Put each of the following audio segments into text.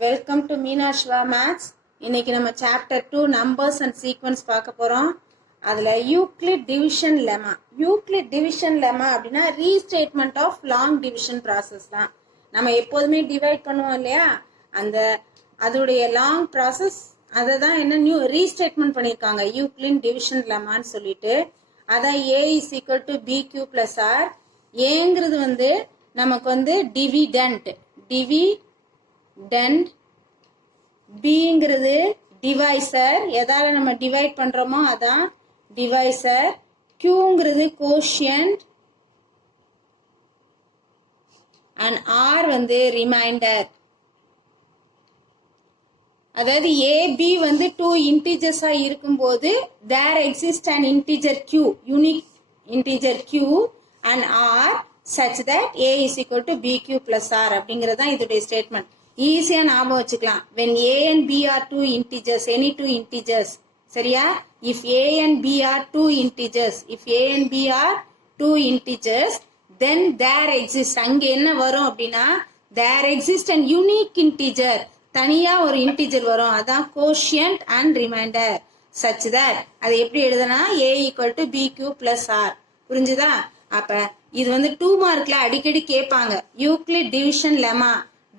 Welcome to Meena Siva maths. இன்னைக்கு நம்ம chapter 2 numbers and sequence பார்க்க போறோம். அதுல Euclid division lemma. Euclid division lemma அப்படின்னா ரீஸ்டேட்மெண்ட் ஆஃப் லாங் டிவிஷன் ப்ராசஸ் தான். நம்ம எப்போதுமே டிவைட் பண்ணுவோம் இல்லையா, அதோடைய லாங் ப்ராசஸ் அதை தான் என்ன நியூ ரீஸ்டேட்மெண்ட் பண்ணியிருக்காங்க யூக்ளிட் டிவிஷன் லெமான்னு சொல்லிட்டு. அதான் A is equal to B Q plus R. ஏங்கிறது நமக்கு டிவிடெண்ட், பிங்கிறது டிவைசர், எதால நம்ம டிவைட் பண்றோமோ அதான் டிவைசர். கியூங்கிறது கோஷியன்ட் அண்ட் ஆர் ரிமைண்டர். அதாவது ஏபி 2 இன்டிஜர்ஸா இருக்கும்போது there exist an integer Q, unique integer Q and r such that a is equal to bq plus r அப்படிங்கிறது தான் இதோடைய ஸ்டேட்மெண்ட். ஈஸியா ஞாபகம் வச்சுக்கலாம். when a and b are two integers, any two integers, சரியா? if a and b are two integers, then there exists, அங்க என்ன வரும் அப்படின்னா there exists an unique integer, தனியா ஒரு இன்டிஜர் வரும், அதான் quotient and remainder such that. அது எப்படி எழுதுனா a equal to bq plus r. புரிஞ்சுதா? அப்ப இது 2 மார்க்ல அடிக்கடி கேட்பாங்க, யூக்ளிட் டிவிஷன் லெமா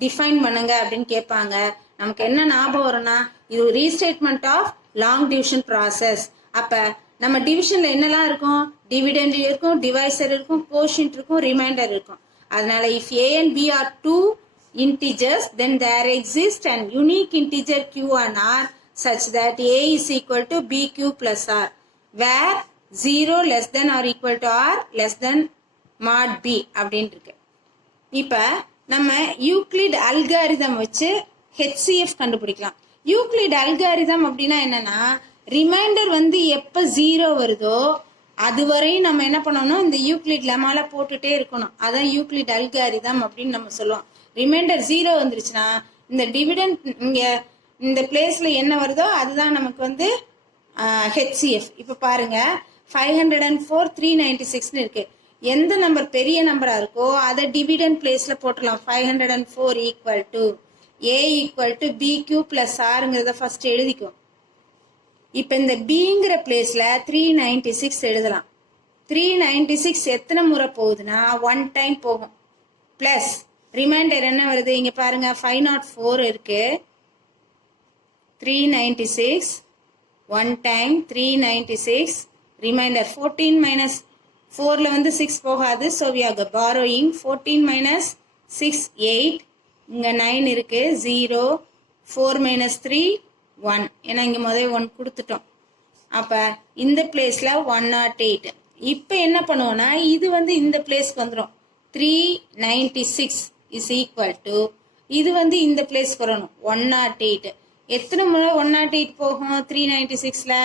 டிஃபைன் பண்ணுங்க அப்படின்னு கேட்பாங்க. நமக்கு என்ன ஞாபகம் வரும்னா இது ரீஸ்டேட்மெண்ட் ஆஃப் லாங் டிவிஷன் ப்ராசஸ். அப்ப நம்ம டிவிஷன்ல என்னெல்லாம் இருக்கும், டிவிடெண்ட் இருக்கும், டிவைசர் இருக்கும், கோஷியன்ட் இருக்கும், ரிமைண்டர் இருக்கும். அதனால if A and B are 2 integers, then there exists an unique integer q and r such that a is equal to bq plus r, where 0 less than or equal to r less than mod b அப்படின்னு இருக்கு. இப்ப நம்ம Euclid algorithm வச்சு HCF கண்டுபிடிக்கலாம். Euclid algorithm அப்படின்னா என்னன்னா reminder எப்ப 0 வருதோ அதுவரையும் நம்ம என்ன பண்ணணும், இந்த யூக்ளிட் லெமால போட்டுட்டே இருக்கணும். அதான் யூக்ளிட் அல்காரிதம் அப்படின்னு நம்ம சொல்லுவோம். ரிமைண்டர் 0 வந்துருச்சுன்னா இந்த டிவிடெண்ட் இங்க இந்த பிளேஸ்ல என்ன வருதோ அதுதான் நமக்கு HCF. இப்ப பாருங்க 504 396 இருக்கு. எந்த நம்பர் பெரிய நம்பரா இருக்கோ அதை டிவிடெண்ட் பிளேஸ்ல போட்டுடலாம். 504 equal to A equal to B Q plus ஆருங்கிறத ஃபர்ஸ்ட் எழுதிக்கும். இப்ப இந்த பிங்கிற பிளேஸ்ல 396 எழுதலாம். 396 எத்தனை முறை போகுதுன்னா 1 டைம் போகும். பிளஸ் ரிமைண்டர் என்ன வருது இங்க பாருங்க 504 இருக்கு. 396 1 டைம் 396 ரிமைண்டர் 14 minus 4ல 6 போகாது. so we are borrowing 14 minus 6 8. இங்க 9 இருக்கு. 0 4 minus 3 1. ஏன்னா இங்க முதல்ல 1 கொடுத்துட்டோம். அப்ப இந்த பிளேஸ்ல 108. இப்ப என்ன பண்ணுவோம்னா இது இந்த பிளேஸ்க்கு வந்துடும். 396 is equal to இது இந்த பிளேஸ்க்கு வரணும் 108. எத்தனை முறை 108 போகும் 396ல?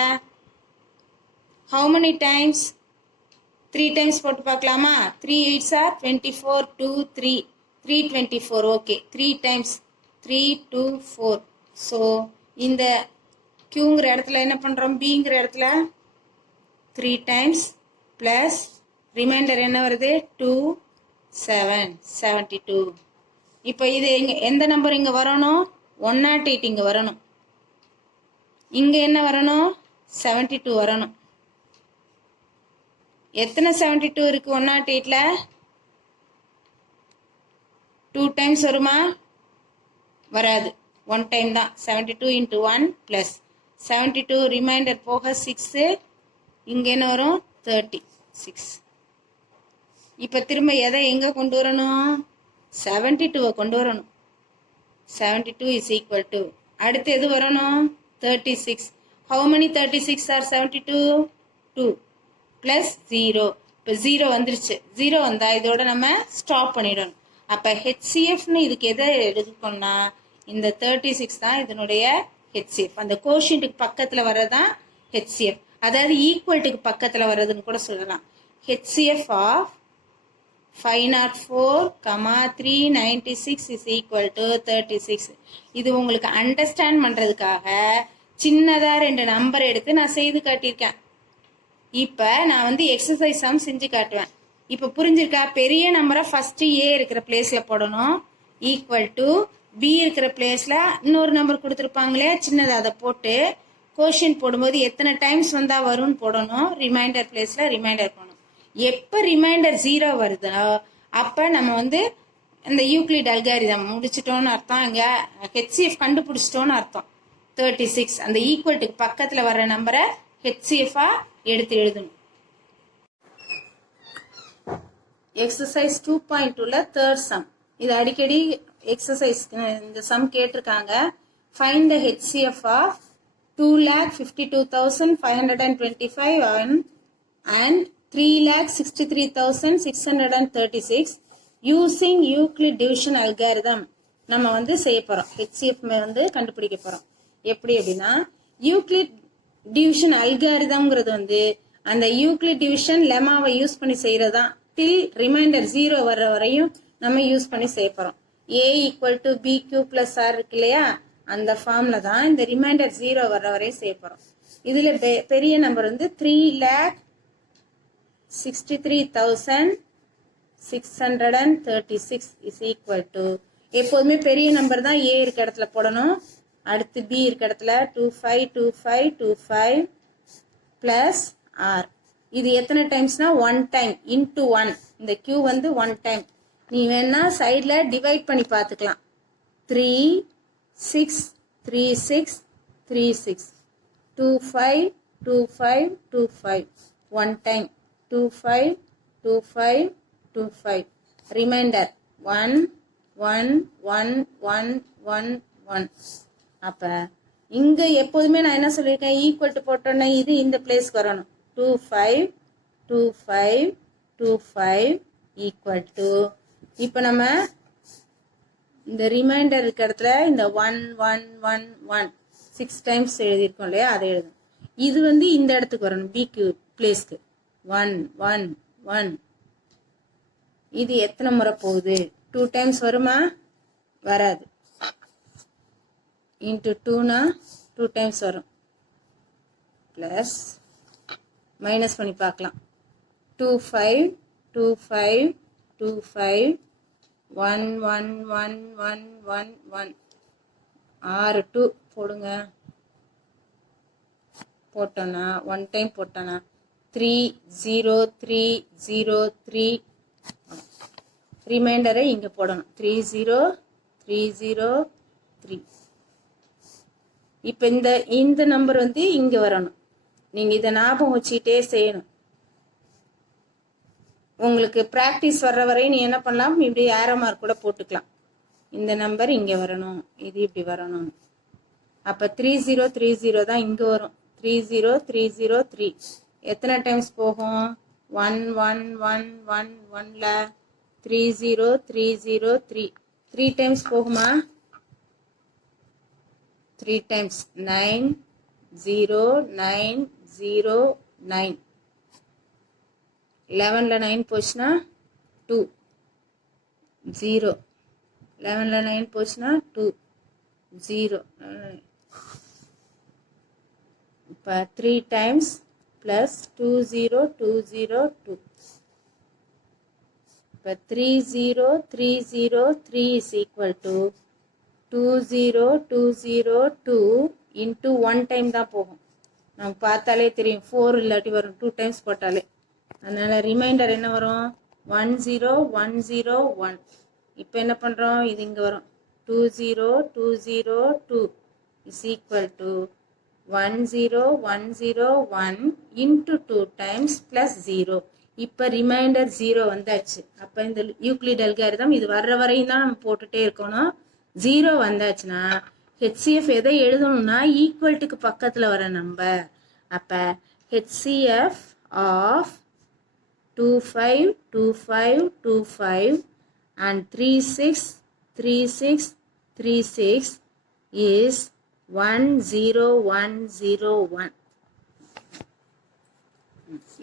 how many times? 3 times போட்டு பார்க்கலாமா? 3 8s are 24 2 3 324. Okay 3 times 3 2 4. So இந்த கியூங்கிற இடத்துல என்ன பண்றோம், பிங்கிற இடத்துல 3 times பிளஸ் ரிமைண்டர் என்ன வருது 2 7 72. இப்போ இது எந்த நம்பர் இங்க வரணும், 108 இங்க வரணும். இங்க என்ன வரணும் 72 வரணும். எத்தனை 72 இருக்கு 108ல? 2 டைம்ஸ் வருமா? வராது, 1 டைம் தான். 72 into 1 plus 72 ரிமைண்டர் போக 6. இங்க என்ன வரும் 36. இப்ப திரும்ப எதை எங்க கொண்டு வரணும், 72 கொண்டு வரணும். 72 is equal to அடுத்து எது வரணும் 36. how many 36 are 72? 2 plus 0. இப்போ 0 வந்துருச்சு. 0 வந்தா இதோட நம்ம ஸ்டாப் பண்ணிடணும். அப்ப HCFன்னு இதுக்கு எதை எடுக்கணும்னா இந்த 36 தான் இதனுடைய HCF. அந்த கோஷியன்ட்டுக்கு பக்கத்துல வர்றதுதான் HCF. அதாவது ஈக்குவல்ட்டுக்கு பக்கத்துல வர்றதுன்னு கூட சொல்லலாம். HCF of 504, 396 is equal to 36. இது உங்களுக்கு அண்டர்ஸ்டாண்ட் பண்றதுக்காக சின்னதா 2 நம்பர் எடுத்து நான் செய்து காட்டியிருக்கேன். இப்ப நான் எக்ஸசைஸ் சம் செஞ்சு காட்டுவேன். இப்ப புரிஞ்சிருக்கா? பெரிய நம்பரை ஃபர்ஸ்ட் ஏ இருக்கிற பிளேஸ்ல போடணும். ஈக்குவல் டு பி இருக்கிற பிளேஸில் இன்னொரு நம்பர் கொடுத்துருப்பாங்களே சின்னது, அதை போட்டு கோஷன் போடும்போது எத்தனை டைம்ஸ் வந்தால் வரும்னு போடணும். ரிமைண்டர் பிளேஸில் ரிமைண்டர் போடணும். எப்போ ரிமைண்டர் 0 வருதோ அப்போ நம்ம வந்து இந்த யூக்ளிட் அல்காரிதம் முடிச்சிட்டோன்னு அர்த்தம். இங்கே ஹெச்சிஎஃப் கண்டுபிடிச்சிட்டோன்னு அர்த்தம். 36 அந்த ஈக்குவல்ட்டுக்கு பக்கத்தில் வர்ற நம்பரை ஹெச்சிஎஃபாக எடுத்து எழுதணும். எக்ஸசைஸ் 2.2ல தேர்ட் சம். இது அடிக்கடி எக்ஸசைஸ் இந்த சம் கேட்டிருக்காங்க. Find the HCF of 2,52,525 and 3,63,636 using Euclid division algorithm நம்ம வந்து செய்ய போறோம். ஹெச்சிஎஃப் வந்து கண்டுபிடிக்க போறோம். எப்படி அப்படின்னா யூக்ளிட் டிவிஷன் அல்காரிதம்ங்கிறது வந்து அந்த யூக்ளிட் டிவிஷன் லெமாவை யூஸ் பண்ணி செய்யறதுதான். டில் ரிமைண்டர் 0 வர்ற வரையும் நம்ம யூஸ் பண்ணி செய்ய போறோம். A equal to BQ plus R இருக்கு இல்லையா, அந்த ஃபார்ம்ல தான் இந்த ரிமைண்டர் 0 வர்ற வரையும் செய்ய போறோம். இதுல பெரிய நம்பர் வந்து 3,63,636 இஸ் ஈக்குவல் டு, எப்போதுமே பெரிய நம்பர் தான் A இருக்க இடத்துல போடணும். அடுத்து B இருக்க இடத்துல 252525 பிளஸ் R. இது எத்தனை டைம்ஸ்னா 1 டைம் இன்டு 1. இந்த Q வந்து 1 டைம். நீ வேணா சைட்ல டிவைட் பண்ணி பார்த்துக்கலாம். 3 6 3 6 3 6 2 5 2 5 2 5 1 டைம் 2 5 2 5 2 5 ரிமைண்டர் 1 1 1 1 1 1. அப்ப இங்க எப்போதுமே நான் என்ன சொல்லியிருக்கேன், ஈக்குவல் டு போட்டோன்னா இது இந்த பிளேஸ்க்கு வரணும். 2 5 2 5 2 5 ஈக்குவல் டு, இப்போ நம்ம இந்த ரிமைண்டர் இருக்க இடத்துல இந்த 1 1 1 1 6 டைம்ஸ் எழுதியிருக்கோம் இல்லையா, அதை எழுதணும். இது வந்து இந்த இடத்துக்கு வரணும், பிக்கு பிளேஸ்க்கு 1 1 1. இது எத்தனை முறை போகுது? 2 டைம்ஸ் வருமா? வராது. இன்ட்டு 2னா 2 டைம்ஸ் வரும். பிளஸ் மைனஸ் பண்ணி பார்க்கலாம். 2 5 2 5 2 5 1 1 1 1 1 1 6 2 போடுங்க. போட்டோன்னா 1 டைம் போட்டோன்னா 3 0 3 0 3. ரிமைண்டரை இங்கே போடணும். 3 0 3 0 3. இப்போ இந்த நம்பர் வந்து இங்கே வரணும். நீங்கள் இதை ஞாபகம் வச்சுக்கிட்டே செய்யணும். உங்களுக்கு ப்ராக்டிஸ் வர்ற வரை நீ என்ன பண்ணலாம், இப்படி ஏரோ மார்க் கூட போட்டுக்கலாம். இந்த நம்பர் இங்கே வரணும், இது இப்படி வரணும். அப்போ 3 0 3 0 தான் இங்கே வரும். 3 0 3 0 3 எத்தனை டைம்ஸ் போகும்? 1 1 1 1 1ல 3 0 3 0 3 3 டைம்ஸ் போகுமா? 3 டைம்ஸ் 9 0 9 0 9. 11ல 9 போச்சுன்னா 2 0. 11ல 9 போச்சுன்னா 2 0. இப்போ 3 டைம்ஸ் பிளஸ் 2 0 2 0 2. இப்போ 3 0 3 0 3 is equal to 2 0 2 0 2 into 1 time தான் போகும். நமக்கு பார்த்தாலே தெரியும், 4 இல்லாட்டி வரும் 2 டைம்ஸ் போட்டாலே. அதனால ரிமைண்டர் என்ன வரும்? 1 0 1 0 1. இப்போ என்ன பண்ணுறோம், இது இங்கே வரும். 2 0 2 0 2 is equal to 1 0 1 0 1 into 2 times plus 0. இப்போ ரிமைண்டர் 0 வந்தாச்சு. அப்போ இந்த யூக்ளிட் அல்காரிதம் இது வர்ற வரையும் தான் நம்ம போட்டுட்டே இருக்கணும். 0 வந்தாச்சுன்னா ஹெச்சிஎஃப் எதை எழுதணும்னா ஈக்குவல்ட்டுக்கு பக்கத்தில் வர நம்பர். அப்போ HCF of 25 25 25 and 36 36 36 is 10101.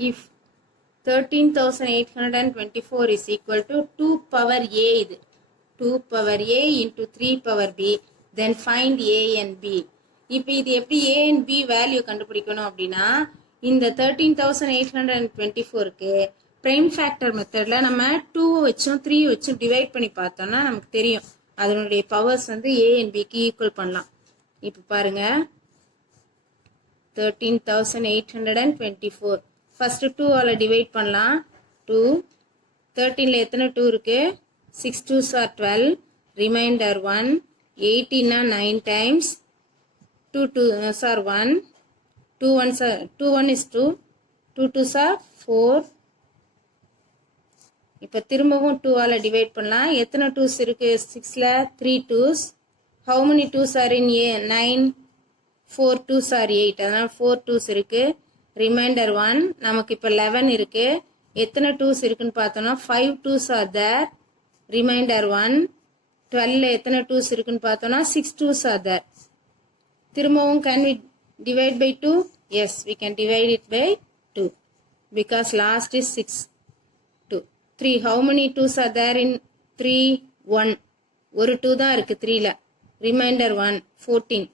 If 13,824 is equal to 2 power a, இது 2 power a into 3 power b, then find a and b. இப்போ இது எப்படி a and b வேல்யூ கண்டுபிடிக்கணும் அப்படின்னா, இந்த 13,824க்கு பிரைம் ஃபேக்டர் மெத்தட்ல நம்ம 2 வச்சும் 3 வச்சும் டிவைட் பண்ணி பார்த்தோம்னா நமக்கு தெரியும். அதனுடைய பவர்ஸ் வந்து A and Bக்கு ஈக்குவல் பண்ணலாம். இப்போ பாருங்க 13,824. ஃபர்ஸ்ட் 2 ஆல டிவைட் பண்ணலாம். 2 13ல எத்தனை 2 இருக்கு? 6 2s are 12, reminder 1. 18 9 times 2 2s are 1, 2 1 is 2, 2 2s are 4. இப்போ திரும்பவும் 2 ஆல டிவைட் பண்ணலாம். எத்தனை 2s இருக்கு? 6ல 3 2s. how many 2s are in A? 9. 4 2s are 8. அதனால 4 2s இருக்கு. ரிமைண்டர் 1. நமக்கு இப்போ 11 இருக்கு. எத்தனை 2s இருக்குன்னு பார்த்தோம்னா 5 2s are there. ரிமைண்டர் 1. 12ல எத்தனை 2s இருக்குன்னு பார்த்தோம்னா 6 2s are there. திரும்பவும் can we divide by 2? Yes, we can divide it by 2 because last is 6. 2 3. how many 2s are there in 3? 1. ஒரு 2 தான் இருக்கு 3ல. ரிமைண்டர் 1. 14.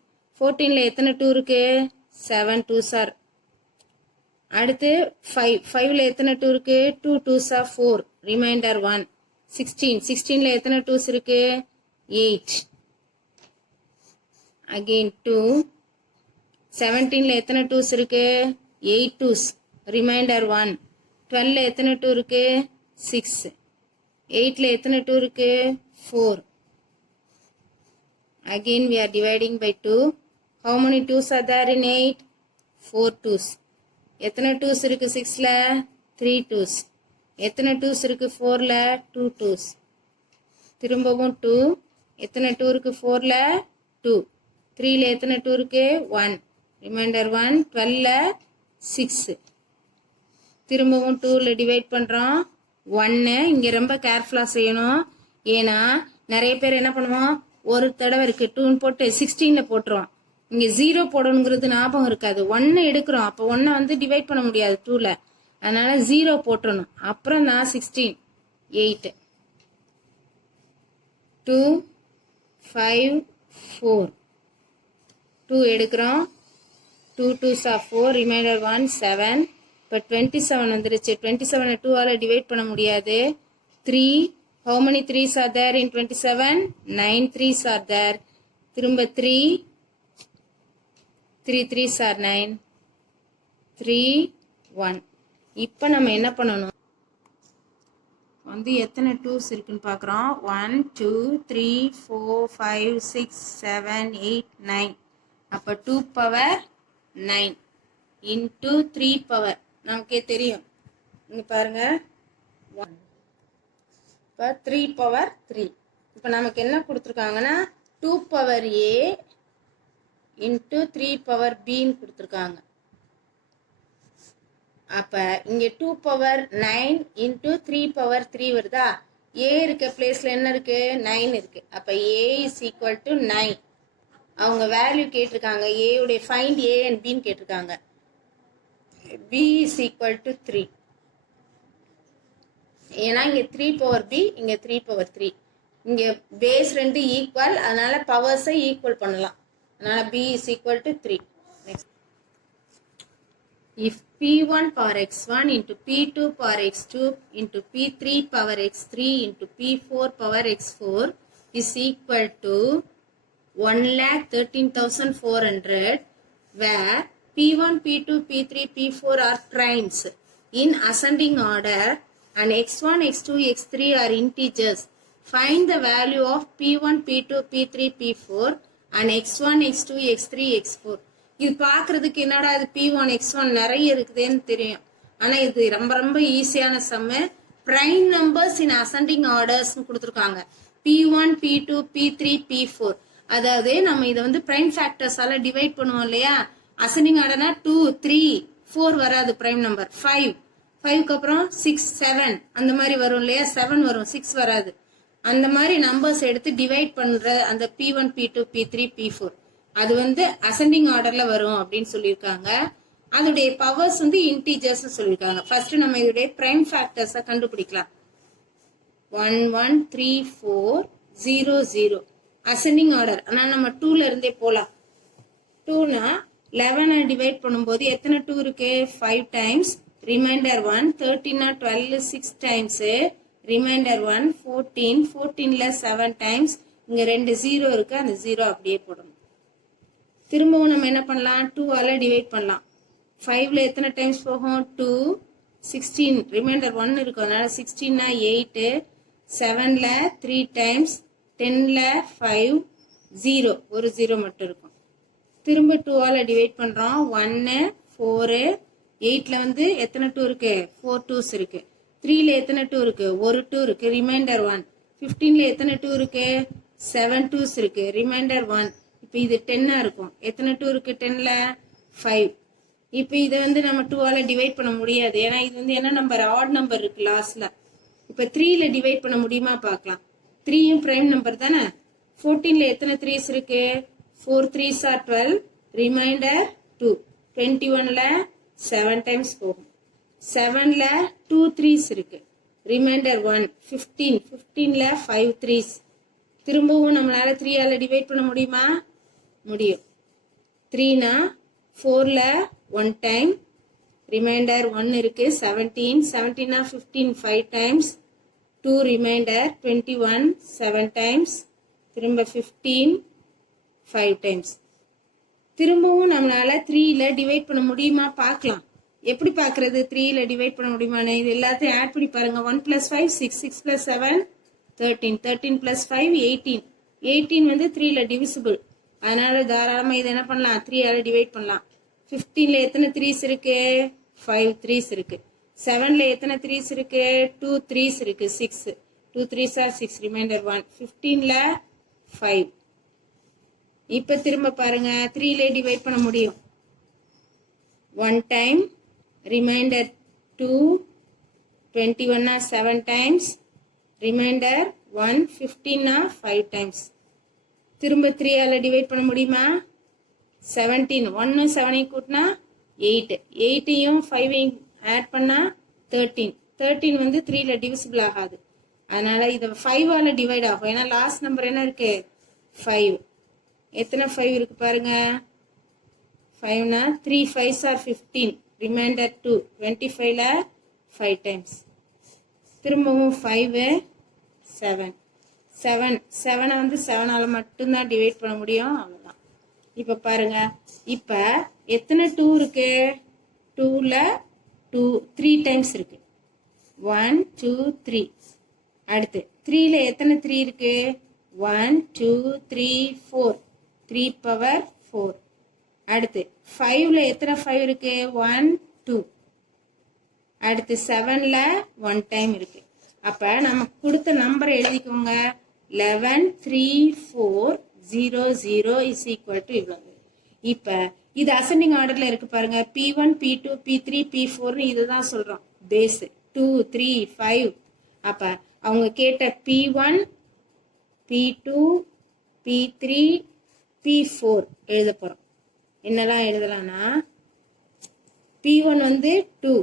14ல எத்தனை 2 இருக்கு? 7 2s are. அடுத்து 5. 5ல எத்தனை 2 இருக்கு? 2 2s are 4. ரிமைண்டர் 1. 16. 16ல எத்தனை 2s இருக்கு? 8. again 2. 17ல எத்தனை 2s இருக்கு? 8 2s. ரிமைண்டர் 1. 12ல எத்தனை 2 இருக்கு? 6. 8ல எத்தனை 2 இருக்கு? 4. again we are dividing by 2. how many 2s are there in 8? 4 2s. எத்தனை 2s இருக்கு 6ல? 3 2s. எத்தனை 2s இருக்கு 4ல? 2 2s. திரும்பவும் 2. எத்தனை 2 இருக்கு 4ல? 2. 3ல எத்தனை 2 இருக்கு? 1. ரிமைண்டர் 1. 12ல 6. திரும்பவும் 2ல டிவைட் பண்றோம். 1. இங்க ரொம்ப கேர்ஃபுல்லா செய்யணும். ஏன்னா நிறைய பேர் என்ன பண்ணுவோம், ஒரு தடவை இருக்கு 2ன்னு போட்டு 16ல போட்டுருவோம். இங்க 0 போடணுங்கிறது ஞாபகம் இருக்காது. 1 எடுக்கிறோம். அப்போ 1 வந்து டிவைட் பண்ண முடியாது 2ல. அதனால 0 போட்டுறணும். அப்புறம் தான் 16. 8 2 5 4. 2 எடுக்கிறோம். 2 2s are 4. ரிமைண்டர் 1 7. இப்போ 27 வந்துருச்சு. 27 2 ஆல டிவைட் பண்ண முடியாது. 3. how many 3s are there in 27? 9 3s are there. திரும்ப 3. 3 3s are 9. 3 1. இப்போ நம்ம என்ன பண்ணணும், வந்து எத்தனை 2s இருக்குன்னு பார்க்குறோம். 1 2 3 4 5 6 7 8 9. அப்போ 2 பவர் 9 இன்ட்டு 3 பவர் நமக்கே தெரியும். இங்கே பாருங்க 1. இப்போ 3 பவர் 3. இப்போ நமக்கு என்ன கொடுத்துருக்காங்கன்னா 2 பவர் A இன்ட்டு 3 பவர் Bன்னு கொடுத்துருக்காங்க. அப்ப இங்க 2 பவர் 9 இன்ட்டு 3 பவர் 3 வருதா? A இருக்க பிளேஸ்ல என்ன இருக்கு? 9 இருக்கு. அப்ப A இஸ் ஈக்குவல் டு 9. அவங்க வேல்யூ கேட்டிருக்காங்க. A உடைய ஃபைண்ட் A and Bன்னு கேட்டிருக்காங்க. B is equal to 3. ஏன்னா இங்க 3 பவர் B, இங்க 3 பவர் 3. இங்க பேஸ் 2 ஈக்குவல், அதனால பவர்ஸை ஈக்குவல் பண்ணலாம். அதனால B is equal to 3. Next, if P1 power x1 into P2 power x2 into P3 power x3 into P4 power x4 is equal to 1,13,400, where P1, P2, P3, P4 are primes in ascending order and x1, x2, x3 are integers. Find the value of P1, P2, P3, P4 and x1, x2, x3, x4. இது பார்க்கறதுக்கு என்னடா இது P1 x1 நிறைய இருக்குதுன்னு தெரியும். ஆனா இது ரொம்ப ரொம்ப ஈஸியான sum. Prime numbers in ascending orders கொடுத்துருக்காங்க. P1, P2, P3, P4. அதாவது நம்ம இதை வந்து பிரைம் ஃபேக்டர்ஸால டிவைட் பண்ணுவோம் இல்லையா? அசெண்டிங் ஆர்டர்னா 2 3 4 வராது பிரைம் நம்பர். 5க்கு அப்புறம் 6 7 அந்த மாதிரி வரும் இல்லையா? 7 வரும், 6 வராது. அந்த மாதிரி நம்பர்ஸ் எடுத்து டிவைட் பண்ற அந்த P1, P2, P3, P4 அது வந்து அசெண்டிங் ஆர்டர்ல வரும் அப்படின்னு சொல்லியிருக்காங்க. அதோடைய பவர்ஸ் வந்து இன்டீஜர்ஸ் சொல்லியிருக்காங்க. ஃபர்ஸ்ட் நம்ம இதோடைய பிரைம் ஃபேக்டர்ஸை கண்டுபிடிக்கலாம். 1 1 3 4 0 0 அசெண்டிங் ஆர்டர். ஆனால் நம்ம 2ல இருந்தே போலாம். 2னா 11 டிவைட் பண்ணும்போது எத்தனை 2 இருக்கு? 5 டைம்ஸ். ரிமைண்டர் 1. 13 12 6 டைம்ஸ். ரிமைண்டர் 1. 14 14ல 7 டைம்ஸ். இங்க 2 0 இருக்கு, அந்த 0 அப்படியே போடணும். திரும்பவும் நம்ம என்ன பண்ணலாம், 2ஆல டிவைட் பண்ணலாம். 5ல எத்தனை டைம்ஸ் போகும், 2, 16 ரிமைண்டர் 1 இருக்கும், அதனால 16னா 8, 7ல 3 டைம்ஸ், 10ல 5, 0 ஒரு 0 மட்டும் இருக்கும். திரும்ப 2ஆல டிவைட் பண்றோம். 1, 4, 8ல வந்து எத்தனை 2 இருக்கு, 4 2s இருக்கு. 3ல எத்தனை 2 இருக்கு, ஒரு 2 இருக்கு, ரிமைண்டர் 1. 15ல எத்தனை 2 இருக்கு, 7 2s இருக்கு, ரிமைண்டர் 1. இப்போ இது 10 இருக்கும். எத்தனை 2 இருக்கு 10ல, 5. இப்போ இதை வந்து நம்ம 2ஆல டிவைட் பண்ண முடியாது, ஏன்னா இது வந்து என்ன நம்பர், ஆட் நம்பர் இருக்கு லாஸ்ட்ல. இப்போ 3ல டிவைட் பண்ண முடியுமா பார்க்கலாம். 3யும் பிரைம் நம்பர் தானே. 14ல எத்தனை 3s இருக்கு, 4 3s are 12, ரிமைண்டர் 2. 21ல 7 டைம்ஸ் போகும். 7ல 2 3s இருக்கு, ரிமைண்டர் 1. 15ல 5 3s. திரும்பவும் நம்மளால 3ஆல டிவைட் பண்ண முடியுமா, முடியும். 3னா 4ல 1 டைம், ரிமைண்டர் 1 இருக்கு. 17னா 15 5 டைம்ஸ், 2 ரிமைண்டர் 21 7 டைம்ஸ், திரும்ப 15 5 டைம்ஸ். திரும்பவும் நம்மளால 3ல டிவைட் பண்ண முடியுமா பார்க்கலாம். எப்படி பார்க்கறது, 3ல டிவைட் பண்ண முடியுமான்னு இது எல்லாத்தையும் ஆட் பண்ணி பாருங்க. 1 + 5 6, 6 + 7 13, 13 + 5 18. 18 வந்து 3ல டிவிசிபிள், அதனால தாராளமா இதை என்ன பண்ணலாம், 3ஆல டிவைட் பண்ணலாம். 15ல எத்தனை 3s இருக்கு, 5 3s இருக்கு. 7ல எத்தனை 3s இருக்கு, 2 3s இருக்கு, 6. 2 3s are 6, ரிமைண்டர் 1. 15ல 5. இப்ப திரும்ப பாருங்க, 3ல டிவைட் பண்ண முடியும். 1 டைம், ரிமைண்டர் 2. 21னா 7 டைம்ஸ், ரிமைண்டர் 1. 15னா 5 டைம்ஸ். திரும்ப 3ஆல டிவைட் பண்ண முடியுமா, 17. 1 7 கூட்டினா 8, 8யும் 5யும் ஆட் பண்ணா 13. 13 வந்து 3ல டிவிசிபிள் ஆகாது, அதனால இது 5ஆல டிவைட் ஆகும். ஏன்னா லாஸ்ட் நம்பர் என்ன இருக்கு, 5. எத்தனை 5 இருக்கு பாருங்க, 5னா 3 5s are 15, ரிமைண்டர் 2. 25ல 5 டைம்ஸ். திரும்பவும் 5 7. 7 வந்து 7ஆல மட்டும்தான் டிவைட் பண்ண முடியும், அவ்வளவுதான். இப்ப பாருங்க, இப்ப எத்தனை 2 இருக்கு, 2ல 2 3 டைம்ஸ் இருக்கு. 1 2 3. அடுத்து 3ல எத்தனை 3 இருக்கு, 1 2 3 4, 3 பவர் 4. அடுத்து 5ல எத்தனை 5 இருக்கு, 1 2. அடுத்து 7ல 1 டைம் இருக்கு. அப்ப நமக்கு கொடுத்த நம்பரை எழுதிக்கோங்க, 11 3 4 0 0 is equal to இவ்வளவு. இப்ப இது அசெண்டிங் ஆர்டர்ல இருக்கு பாருங்க, P1 P2 P3 P4 இதுதான் சொல்றோம் பேஸ். 2 3 5. அப்ப அவங்க கேட்ட P1 P2 P3 P4 எழுத போறோம். என்னெல்லாம் எழுதலாம்னா, P1 வந்து 2,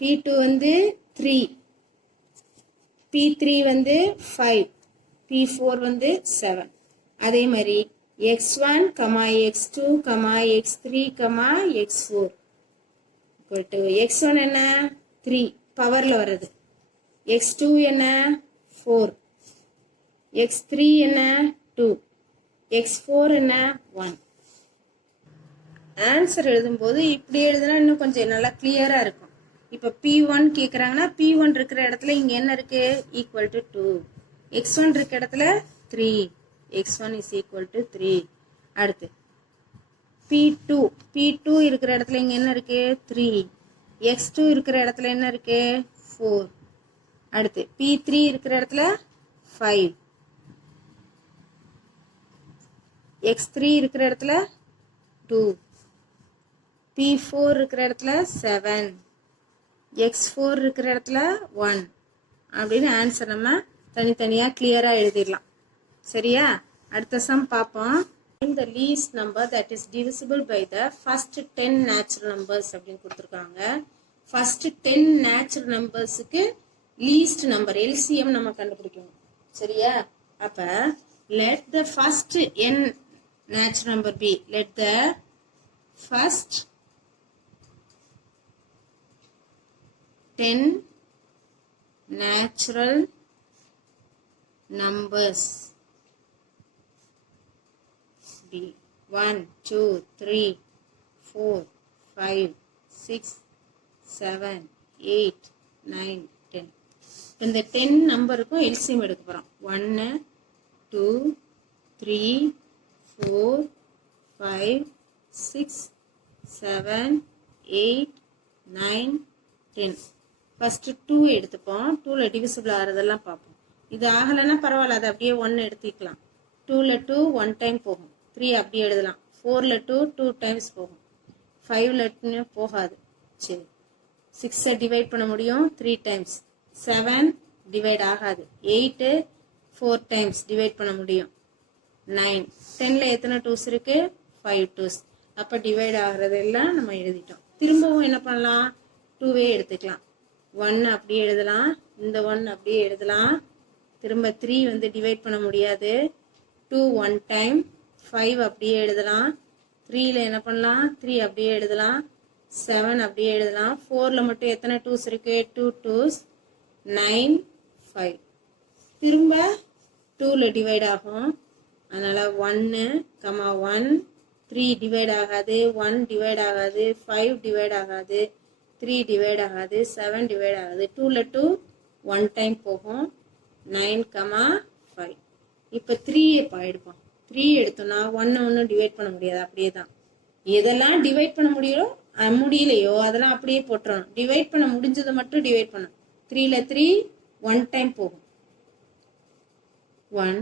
P2 வந்து 3, P3 வந்து 5, P4 வந்து 7. அதே மாதிரி x1, x2, x3, x4 x1 என்ன 3 பவர்ல வருது, x2 என்ன 4, x3 என்ன 2, x4 என்ன 1. ஆன்சர் எழுதும்போது இப்படி எழுதுனா இன்னும் கொஞ்சம் நல்லா கிளியரா இருக்கும். இப்ப P1 கேக்குறாங்கன்னா P1 இருக்கிற இடத்துல இங்க என்ன இருக்கு, ஈக்குவல் டு 2. x1 இருக்கிற இடத்துல 3, x1 is equal to 3. அடுத்து P2 இருக்கிற இடத்துல இங்க என்ன இருக்கு, 3. x2 இருக்கிற இடத்துல என்ன இருக்கு, 4. அடுத்து P3 இருக்கிற இடத்துல 5, x3 இருக்கிற இடத்துல 2, P4 இருக்கிற இடத்துல 7, x4 இருக்கிற இடத்துல 1. அப்படின்னு ஆன்சர் நம்ம தனித்தனியா கிளியரா எழுதிடலாம். சரியா, அடுத்த சம் பார்ப்போம். The least number that is divisible by the first 10 natural numbers அப்படின்னு கொடுத்துருக்காங்க. first 10 natural numbersக்கு least number LCM நம்ம கண்டுபிடிக்கணும். சரியா, அப்ப let the first n natural number be, let the first 10 natural numbers 20. 1, 2, 3, 4, 5, 6, 7, 8, 9, 10. இந்த 10 நம்பருக்கும் எல்சிஎம் எடுக்க போகிறோம். 1, 2, 3, 4, 5, 6, 7, 8, 9, 10. ஃபர்ஸ்ட் 2 எடுத்துப்போம். 2ல டிவிசிபிள் ஆகிறதெல்லாம் பார்ப்போம். இது ஆகலைன்னா பரவாயில்ல, அதை அப்படியே 1 எடுத்துக்கலாம். 2ல 2 1 டைம் போகும். 3 அப்படியே எழுதலாம். 4ல 2 2 டைம்ஸ் போகும். 5ல 2 போகாது. சரி, 6 டிவைட் பண்ண முடியும் 3 டைம்ஸ். 7 டிவைட் ஆகாது. 8 4 டைம்ஸ் டிவைட் பண்ண முடியும். 9 10ல எத்தனை 2s இருக்கு? 5 2s. அப்போ டிவைட் ஆகிறதெல்லாம் நம்ம எழுதிட்டோம். திரும்பவும் என்ன பண்ணலாம்? 2வே எடுத்துக்கலாம். 1 அப்படியே எழுதலாம். இந்த 1 அப்படியே எழுதலாம். திரும்ப 3 வந்து டிவைட் பண்ண முடியாது. 2 1 டைம். 5 அப்படியே எழுதலாம். 3ல என்ன பண்ணலாம்? 3 அப்படியே எழுதலாம். 7 அப்படியே எழுதலாம். 4ல மட்டும் எத்தனை 2s இருக்கு? 2 2s. 9 5. திரும்ப 2ல டிவைட் ஆகும். அதனால 1 1 3 டிவைட் ஆகாது. 1 டிவைட் ஆகாது. 5 டிவைட் ஆகாது. 3 டிவைட் ஆகாது. 7 டிவைட் ஆகாது. 2ல 2 1 டைம் போகும். 9 5. இப்போ 3 எடுப்போம். 3 எடுத்தோம்னா 1 டிவைட் பண்ண முடியாது. அப்படியே தான். எதெல்லாம் டிவைட் பண்ண முடியலையோ அதெல்லாம் அப்படியே போட்டுறணும். டிவைட் பண்ண முடிஞ்சதை மட்டும் டிவைட் பண்ணணும். 3ல 3 1 டைம் போகும். 1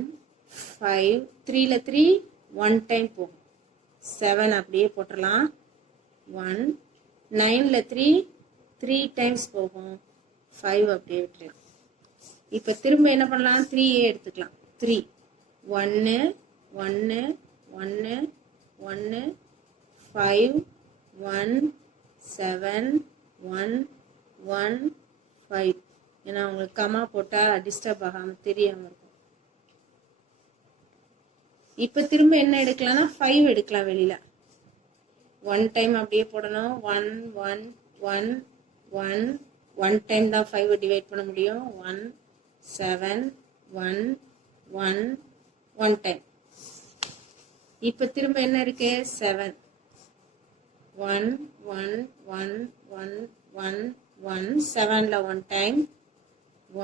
5. 3ல 3 1 டைம் போகும். 7 அப்படியே போட்டுடலாம். 1 9ல 3 3 டைம்ஸ் போகும். 5 அப்படியே விட்டுலாம். இப்போ திரும்ப என்ன பண்ணலாம்? 3 எடுத்துக்கலாம். 3 1 1 1 1 5 1 7 1 1 5. ஏன்னா உங்களுக்கு கமா போட்டால் டிஸ்டர்ப் ஆகாமல் தெரியாமல் இருக்கும். இப்போ திரும்ப என்ன எடுக்கலாம்னா 5 எடுக்கலாம். வெளியில் 1 டைம் அப்படியே போடணும். 1 1 1 1 1 டைம் தான் 5 டிவைட் பண்ண முடியும். 1 7 1 1 1 டைம். இப்போ திரும்ப என்ன இருக்கு? 7 1 1 1 1 1 1 7ல 1 டைம்.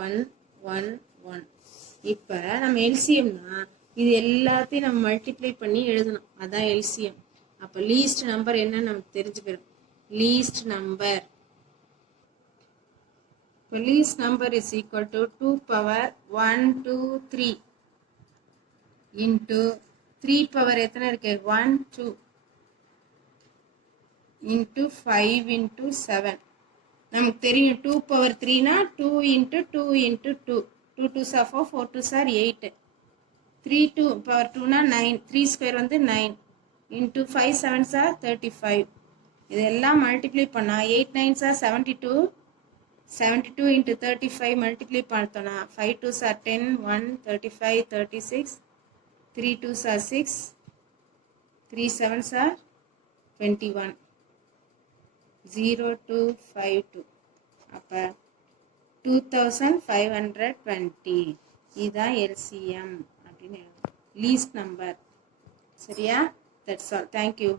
1 1 1. இப்போ நம்ம எல்சிஎம்னா இது எல்லாத்தையும் நம்ம மல்டிப்ளை பண்ணி எழுதணும். அதான் எல்சிஎம். அப்போ லீஸ்ட் நம்பர் என்னன்னு நமக்கு தெரிஞ்சு போயிடும். லீஸ்ட் நம்பர் இப்போ least number is equal to 2 power 1 2 3 into 3 power எத்தனை இருக்கு? 1 2 இன்ட்டு 5 இன்ட்டு 7. நமக்கு தெரியும் 2 power 3னா 2 into 2 into 2. 2 2s are 4, 4 2s are 8. 3 2 power 2னா 9. 3 square வந்து 9 இன்ட்டு 5 7s are 35. இதெல்லாம் மல்டிப்ளை பண்ணா 8 9s are 72. 72 into 35 multiply பார்த்தோம்னா 5 2s are 10, 1 35 36, 3 2s are 6, 3 7s are 21, 0 2 5 2. அப்ப 2520. இதுதான் LCM அப்படின்னு லீஸ்ட் நம்பர். சரியா? That's all. Thank you.